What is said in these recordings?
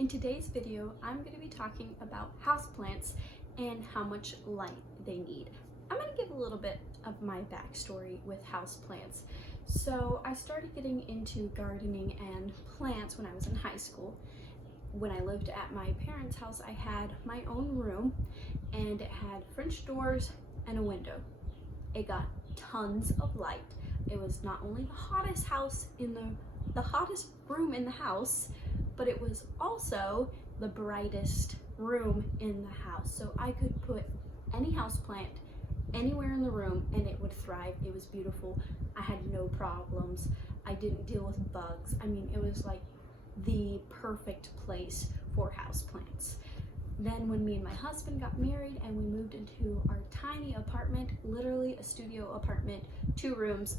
In today's video, I'm going to be talking about houseplants and how much light they need. I'm going to give a little bit of my backstory with houseplants. So I started getting into gardening and plants when I was in high school. When I lived at my parents' house, I had my own room and it had French doors and a window. It got tons of light. It was not only the hottest house in the hottest room in the house, but it was also the brightest room in the house. So I could put any houseplant anywhere in the room and it would thrive. It was beautiful. I had no problems. I didn't deal with bugs. I mean, it was like the perfect place for houseplants. Then when me and my husband got married and we moved into our tiny apartment, literally a studio apartment, 2 rooms.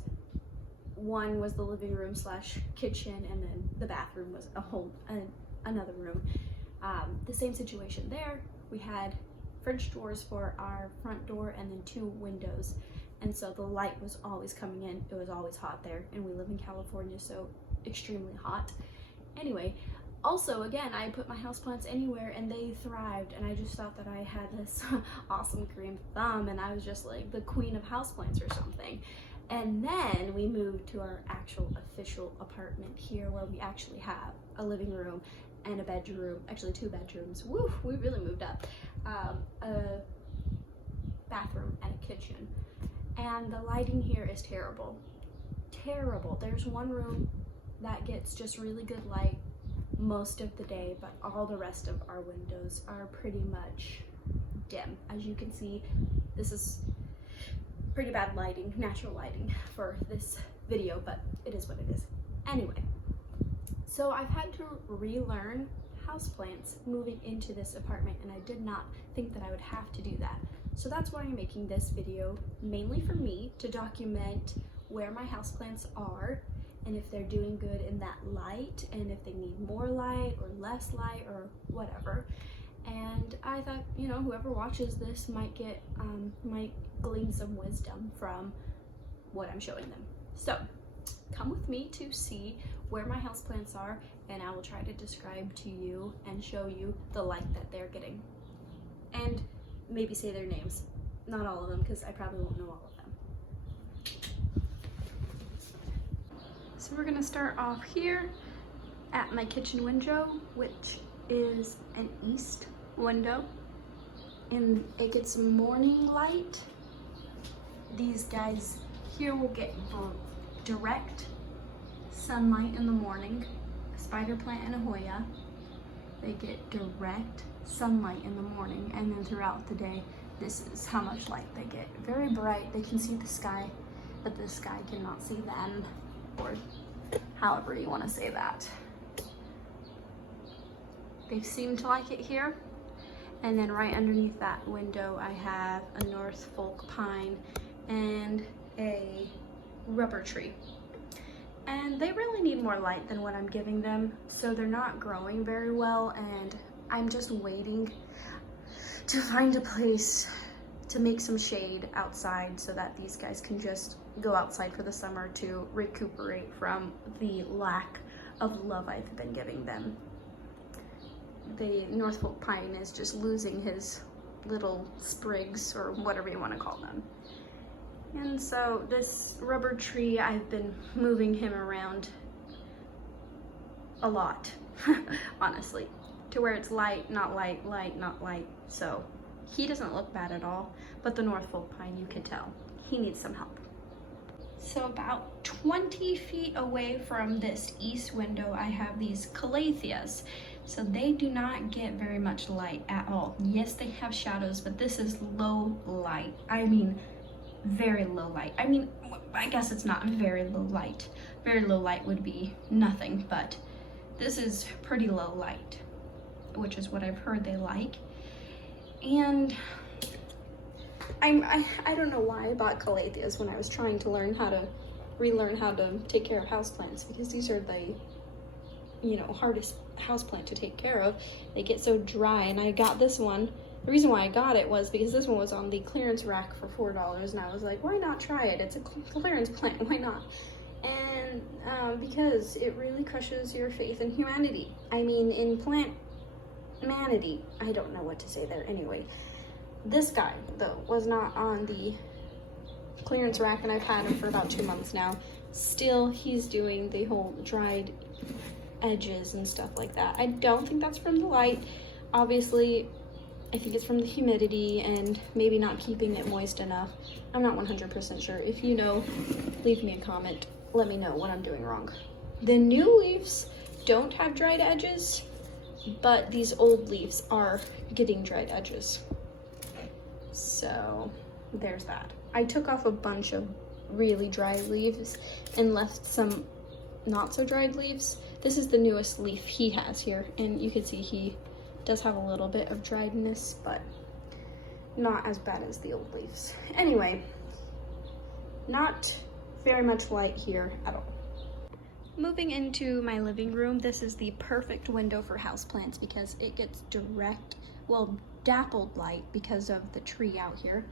One was the living room / kitchen, and then the bathroom was another room. The same situation there. We had French doors for our front door and then 2 windows. And so the light was always coming in. It was always hot there, and we live in California, so extremely hot. Anyway, also again, I put my houseplants anywhere and they thrived, and I just thought that I had this awesome green thumb and I was just like the queen of houseplants or something. And then we moved to our actual official apartment here, where we actually have a living room and a bedroom, actually 2 bedrooms. Woo, we really moved up. A bathroom and a kitchen. And the lighting here is terrible. Terrible. There's one room that gets just really good light most of the day, but all the rest of our windows are pretty much dim. As you can see, this is pretty bad lighting, natural lighting for this video, but it is what it is. Anyway, so I've had to relearn houseplants moving into this apartment, and I did not think that I would have to do that. So that's why I'm making this video, mainly for me, to document where my houseplants are and if they're doing good in that light, and if they need more light or less light or whatever. And I thought, you know, whoever watches this might glean some wisdom from what I'm showing them. So come with me to see where my houseplants are, and I will try to describe to you and show you the light that they're getting. And maybe say their names. Not all of them, because I probably won't know all of them. So we're gonna start off here at my kitchen window, which is an east window, and it gets morning light. These guys here will get direct sunlight in the morning. A spider plant and a Hoya, they get direct sunlight in the morning, and then throughout the day, this is how much light they get. Very bright. They can see the sky, but the sky cannot see them, or however you want to say that. They seem to like it here. And then right underneath that window, I have a Norfolk pine and a rubber tree. And they really need more light than what I'm giving them, so they're not growing very well, and I'm just waiting to find a place to make some shade outside so that these guys can just go outside for the summer to recuperate from the lack of love I've been giving them. The Norfolk pine is just losing his little sprigs, or whatever you want to call them. And so this rubber tree, I've been moving him around a lot, honestly, to where it's light, not light, light, not light. So he doesn't look bad at all, but the Norfolk pine, you can tell, he needs some help. So about 20 feet away from this east window, I have these calatheas. So they do not get very much light at all. Yes, they have shadows, but this is low light. I mean, very low light. I mean, I guess it's not very low light. Very low light would be nothing, but this is pretty low light, which is what I've heard they like. And I don't know why I bought calatheas when I was trying to relearn how to take care of houseplants, because these are the, you know, hardest houseplant to take care of. They get so dry, and I got this one. The reason why I got it was because this one was on the clearance rack for $4, and I was like, why not try it? It's a clearance plant, why not? And because it really crushes your faith in humanity. I mean, in plant manatee. I don't know what to say there. Anyway, this guy, though, was not on the clearance rack, and I've had him for about 2 months now. Still, he's doing the whole dried edges and stuff like that. I don't think that's from the light. Obviously, I think it's from the humidity and maybe not keeping it moist enough. I'm not 100% sure. If you know, leave me a comment. Let me know what I'm doing wrong. The new leaves don't have dried edges, but these old leaves are getting dried edges. So there's that. I took off a bunch of really dry leaves and left some not so dried leaves. This is the newest leaf he has here, and you can see he does have a little bit of driedness, but not as bad as the old leaves. Anyway, not very much light here at all. Moving into my living room, this is the perfect window for houseplants because it gets direct, well, dappled light because of the tree out here.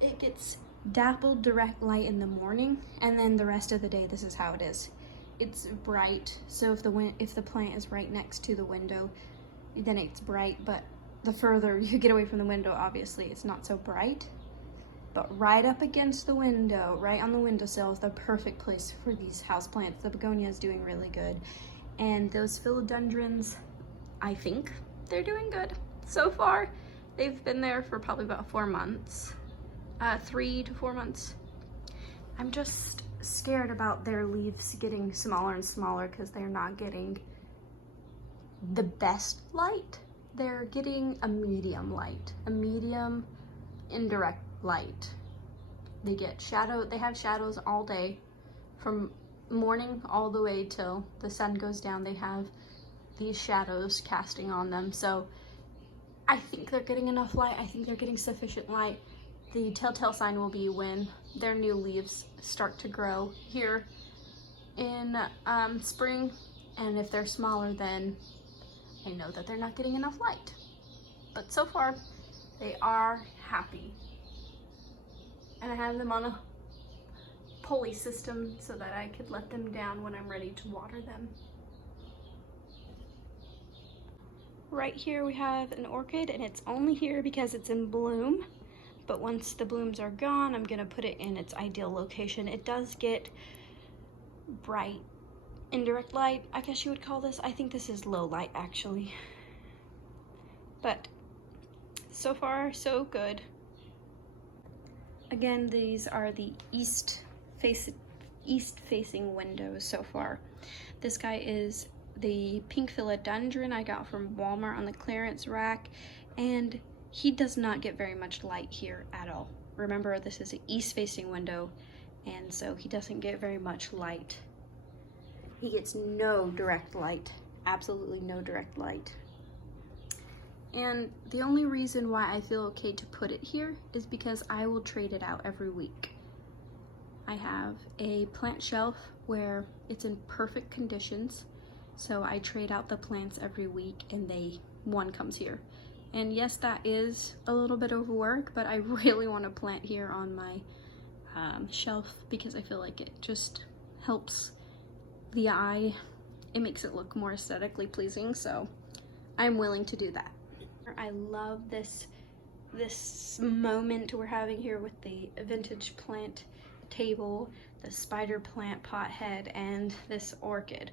It gets dappled direct light in the morning, and then the rest of the day, this is how it is. It's bright, so if the plant is right next to the window, then it's bright, but the further you get away from the window, obviously it's not so bright. But right up against the window, right on the windowsill, is the perfect place for these houseplants. The begonia is doing really good, and those philodendrons, I think they're doing good so far. They've been there for probably about 4 months, 3 to 4 months. I'm just scared about their leaves getting smaller and smaller because they're not getting the best light. They're getting a medium light, a medium indirect light. They get shadow, they have shadows all day from morning all the way till the sun goes down. They have these shadows casting on them. So I think they're getting enough light. I think they're getting sufficient light. The telltale sign will be when their new leaves start to grow here in spring, and if they're smaller, then I know that they're not getting enough light. But so far, they are happy. And I have them on a pulley system so that I could let them down when I'm ready to water them. Right here we have an orchid, and it's only here because it's in bloom. But once the blooms are gone, I'm gonna put it in its ideal location. It does get bright indirect light, I guess you would call this. I think this is low light actually. But so far, so good. Again, these are the east facing windows so far. This guy is the pink philodendron I got from Walmart on the clearance rack, and he does not get very much light here at all. Remember, this is an east facing window, and so he doesn't get very much light. He gets no direct light, absolutely no direct light. And the only reason why I feel okay to put it here is because I will trade it out every week. I have a plant shelf where it's in perfect conditions, so I trade out the plants every week, and one comes here. And yes, that is a little bit of work, but I really want to plant here on my shelf because I feel like it just helps the eye. It makes it look more aesthetically pleasing, so I'm willing to do that. I love this moment we're having here with the vintage plant table, the spider plant pot head, and this orchid.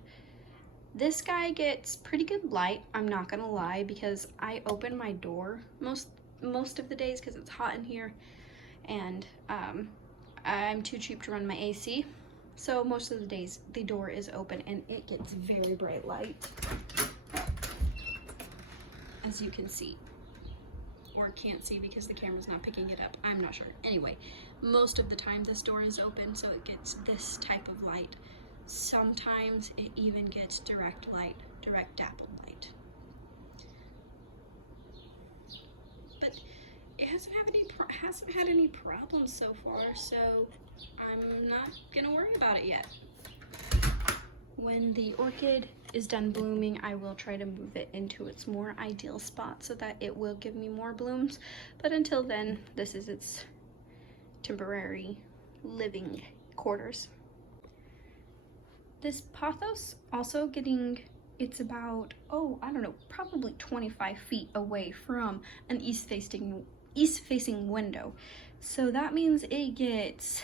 This guy gets pretty good light, I'm not gonna lie, because I open my door most of the days because it's hot in here, and I'm too cheap to run my AC. So most of the days the door is open and it gets very bright light, as you can see, or can't see because the camera's not picking it up. I'm not sure. Anyway, most of the time this door is open, so it gets this type of light. Sometimes it even gets direct light, direct dappled light. But it hasn't had any problems so far, so I'm not gonna worry about it yet. When the orchid is done blooming, I will try to move it into its more ideal spot so that it will give me more blooms. But until then, this is its temporary living quarters. This pothos also getting it's about, oh, I don't know, probably 25 feet away from an east-facing window. So that means it gets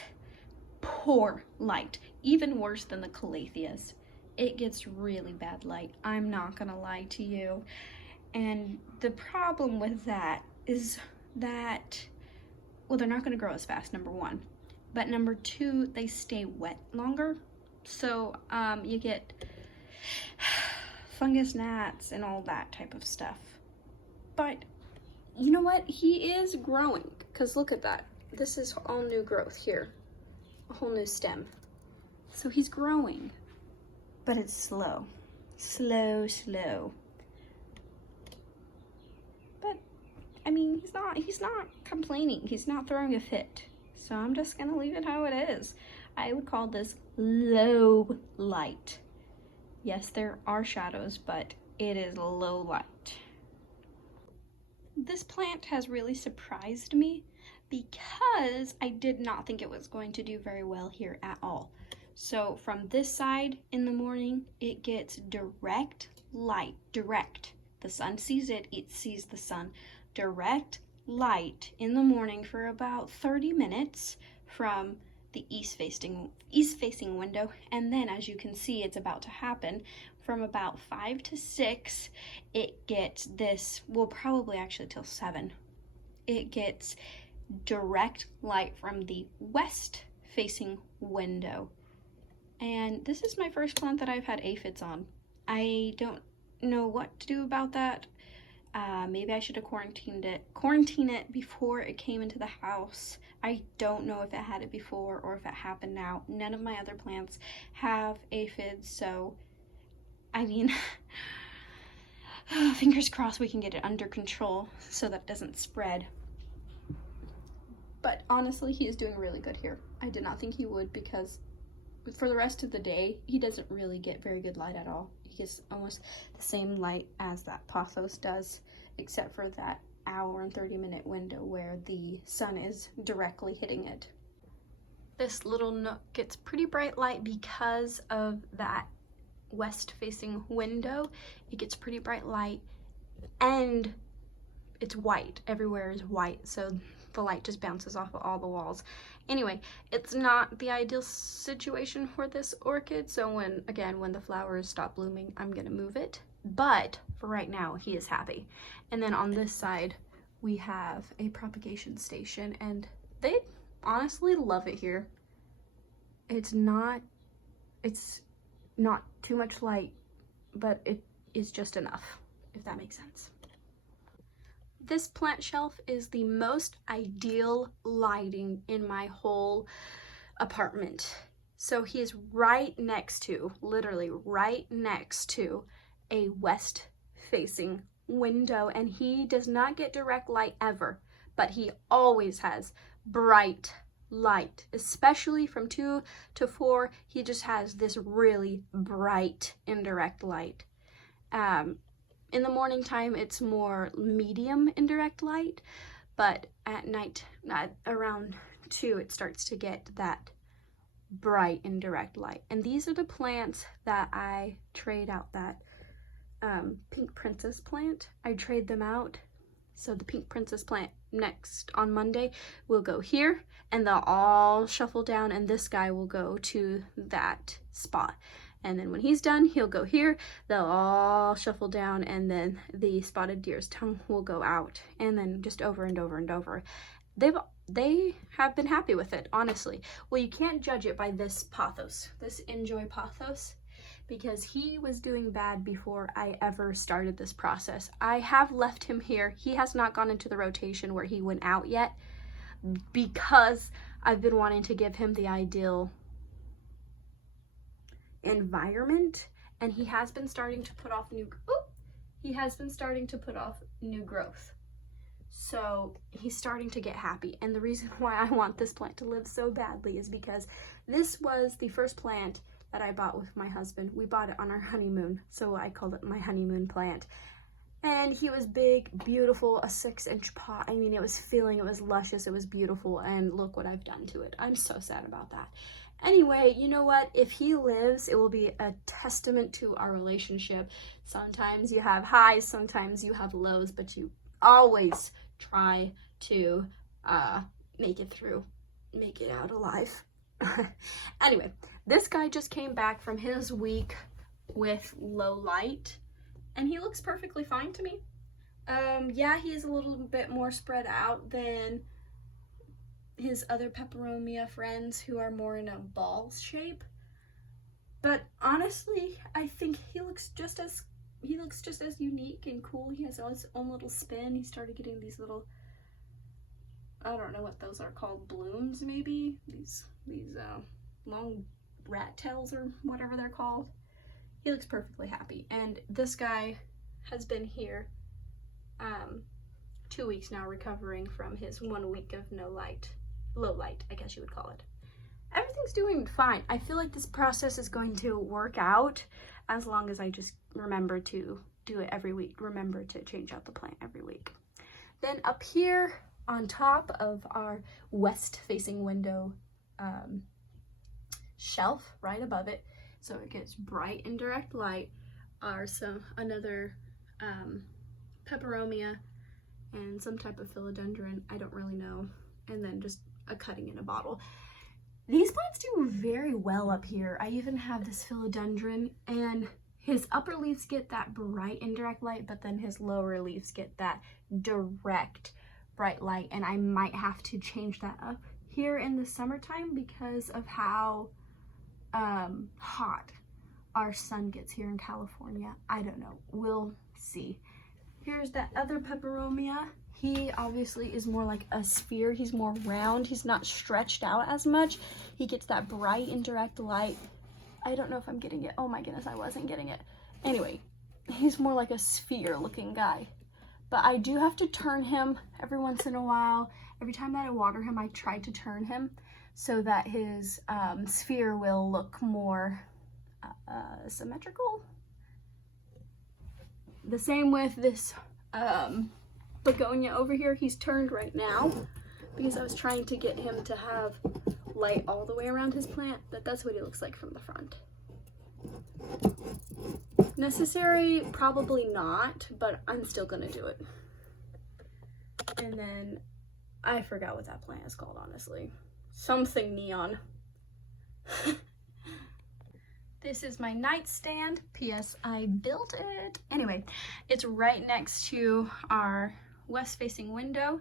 poor light, even worse than the calatheas. It gets really bad light, I'm not gonna lie to you. And the problem with that is that, well, they're not gonna grow as fast, number one. But number two, they stay wet longer. So you get fungus gnats and all that type of stuff. But you know what? He is growing, because look at that. This is all new growth here, a whole new stem. So he's growing, but it's slow, slow. But I mean, he's not complaining. He's not throwing a fit. So I'm just gonna leave it how it is. I would call this low light. Yes, there are shadows, but it is low light. This plant has really surprised me because I did not think it was going to do very well here at all. So from this side in the morning, it gets direct light, direct. The sun sees it, it sees the sun. Direct light in the morning for about 30 minutes from the east-facing window, and then as you can see, it's about to happen from about 5 to 6. It gets this, well, probably actually till 7. It gets direct light from the west-facing window. And this is my first plant that I've had aphids on. I don't know what to do about that. Maybe I should have quarantined it before it came into the house. I don't know if it had it before or if it happened now. None of my other plants have aphids, so I mean, fingers crossed we can get it under control so that it doesn't spread. But honestly, he is doing really good here. I did not think he would, because for the rest of the day, he doesn't really get very good light at all. He gets almost the same light as that pothos does, except for that hour and 30-minute window where the sun is directly hitting it. This little nook gets pretty bright light because of that west-facing window. It gets pretty bright light, and it's white. Everywhere is white, so the light just bounces off of all the walls. Anyway, it's not the ideal situation for this orchid, so when the flowers stop blooming, I'm gonna move it. But for right now, he is happy. And then on this side, we have a propagation station, and they honestly love it here. It's not too much light, but it is just enough, if that makes sense. This plant shelf is the most ideal lighting in my whole apartment. So he is right next to, literally right next to, a west-facing window, and he does not get direct light ever, but he always has bright light, especially from 2 to 4. He just has this really bright indirect light. In the morning time, it's more medium indirect light, but at night, around 2, it starts to get that bright indirect light. And these are the plants that I trade out. That pink princess plant, I trade them out. So the pink princess plant next on Monday will go here, and they'll all shuffle down, and this guy will go to that spot. And then when he's done, he'll go here, they'll all shuffle down, and then the spotted deer's tongue will go out, and then just over and over and over. They have been happy with it, honestly. Well, you can't judge it by this pothos, this Enjoy pothos, because he was doing bad before I ever started this process. I have left him here. He has not gone into the rotation where he went out yet, because I've been wanting to give him the ideal environment, and he has been starting to put off new growth. So he's starting to get happy, and the reason why I want this plant to live so badly is because this was the first plant that I bought with my husband. We bought it on our honeymoon, so I called it my honeymoon plant. And he was big, beautiful, a 6-inch pot. I mean, it was luscious, it was beautiful, and look what I've done to it. I'm so sad about that. Anyway, you know what? If he lives, it will be a testament to our relationship. Sometimes you have highs, sometimes you have lows, but you always try to make it through, make it out alive. Anyway, this guy just came back from his week with low light, and he looks perfectly fine to me. Yeah, he is a little bit more spread out than his other peperomia friends who are more in a ball shape. But honestly, I think he looks just as unique and cool. He has his own little spin. He started getting these little, I don't know what those are called, blooms maybe? These long rat tails or whatever they're called. He looks perfectly happy. And this guy has been here 2 weeks now, recovering from his 1 week of low light, I guess you would call it. Everything's doing fine. I feel like this process is going to work out as long as I just remember to do it every week. Remember to change out the plant every week. Then up here on top of our west-facing window shelf, right above it, so it gets bright and direct light, are another peperomia and some type of philodendron, I don't really know, and then just a cutting in a bottle. These plants do very well up here. I even have this philodendron, and his upper leaves get that bright indirect light, but then his lower leaves get that direct bright light, and I might have to change that up here in the summertime because of how hot our sun gets here in California. I don't know, we'll see. Here's that other peperomia. He obviously is more like a sphere. He's more round. He's not stretched out as much. He gets that bright indirect light. I don't know if I'm getting it. Oh my goodness, I wasn't getting it. Anyway, he's more like a sphere looking guy. But I do have to turn him every once in a while. Every time that I water him, I try to turn him so that his sphere will look more symmetrical. The same with this begonia over here. He's turned right now because I was trying to get him to have light all the way around his plant, but that's what he looks like from the front. Necessary? Probably not, but I'm still gonna do it. And then I forgot what that plant is called, honestly. Something neon. This is my nightstand. P.S. I built it. Anyway, it's right next to our west-facing window.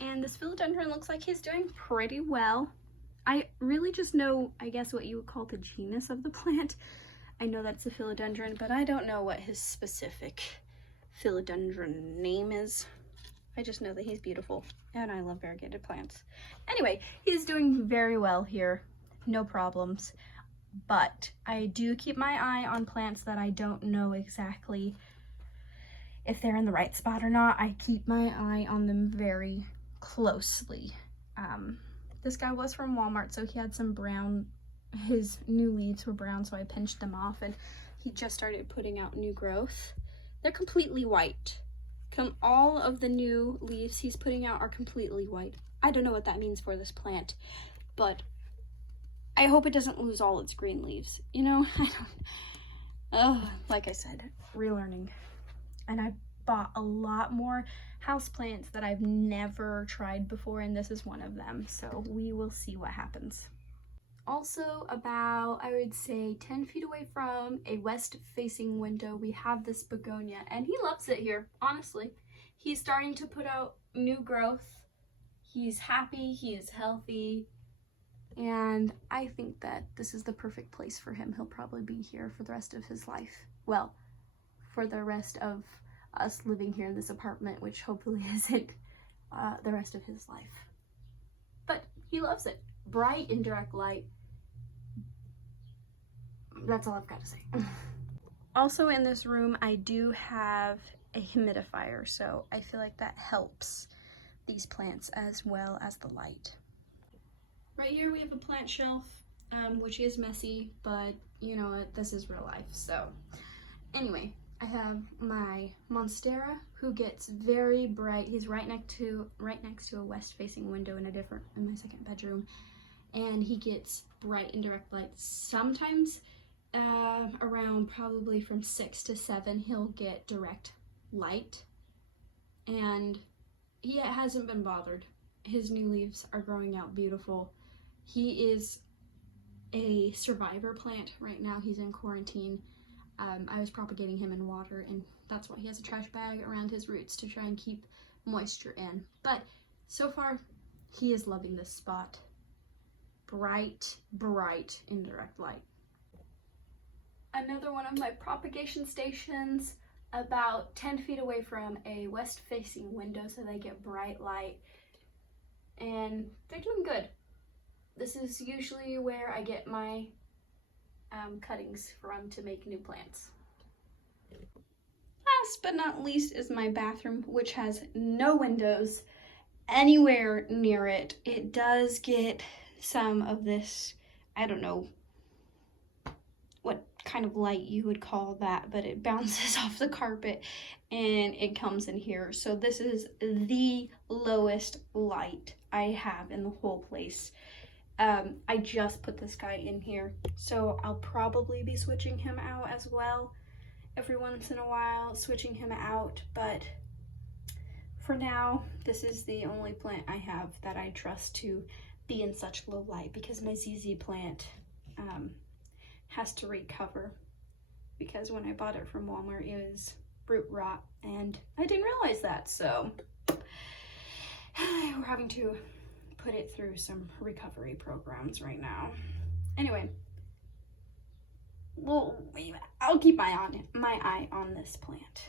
And this philodendron looks like he's doing pretty well. I really just know, I guess, what you would call the genus of the plant. I know that's a philodendron, but I don't know what his specific philodendron name is. I just know that he's beautiful, and I love variegated plants. Anyway, he's doing very well here. No problems. But I do keep my eye on plants that I don't know exactly if they're in the right spot or not. I keep my eye on them very closely. This guy was from Walmart, so he had some brown, his new leaves were brown, so I pinched them off, and he just started putting out new growth. They're completely white. All of the new leaves he's putting out are completely white. I don't know what that means for this plant, but I hope it doesn't lose all its green leaves. You know, like I said, relearning. And I bought a lot more houseplants that I've never tried before, and this is one of them. So we will see what happens. Also, about, I would say, 10 feet away from a west-facing window, we have this begonia, and he loves it here, honestly. He's starting to put out new growth. He's happy, he is healthy, and I think that this is the perfect place for him. He'll probably be here for the rest of his life. Well, for the rest of us living here in this apartment, which hopefully isn't the rest of his life. But he loves it. Bright, indirect light. That's all I've got to say. Also in this room, I do have a humidifier, so I feel like that helps these plants as well as the light. Right here we have a plant shelf, which is messy, but you know what, this is real life. So anyway, I have my Monstera, who gets very bright. He's right next to a west-facing window in my second bedroom, and he gets bright and direct light. Sometimes around probably from 6 to 7 he'll get direct light, and he hasn't been bothered. His new leaves are growing out beautiful. He is a survivor plant right now. He's in quarantine. I was propagating him in water, and that's why he has a trash bag around his roots to try and keep moisture in. But so far, he is loving this spot. Bright, bright indirect light. Another one of my propagation stations, about 10 feet away from a west-facing window, so they get bright light, and they're doing good. This is usually where I get my cuttings from to make new plants. Last but not least is my bathroom, which has no windows anywhere near it. It does get some of this, I don't know what kind of light you would call that, but it bounces off the carpet and it comes in here. So this is the lowest light I have in the whole place. I just put this guy in here, so I'll probably be switching him out as well every once in a while, switching him out, but for now, this is the only plant I have that I trust to be in such low light, because my ZZ plant has to recover, because when I bought it from Walmart, it was root rot, and I didn't realize that, so we're having to put it through some recovery programs right now. Anyway, well, I'll keep my eye on this plant.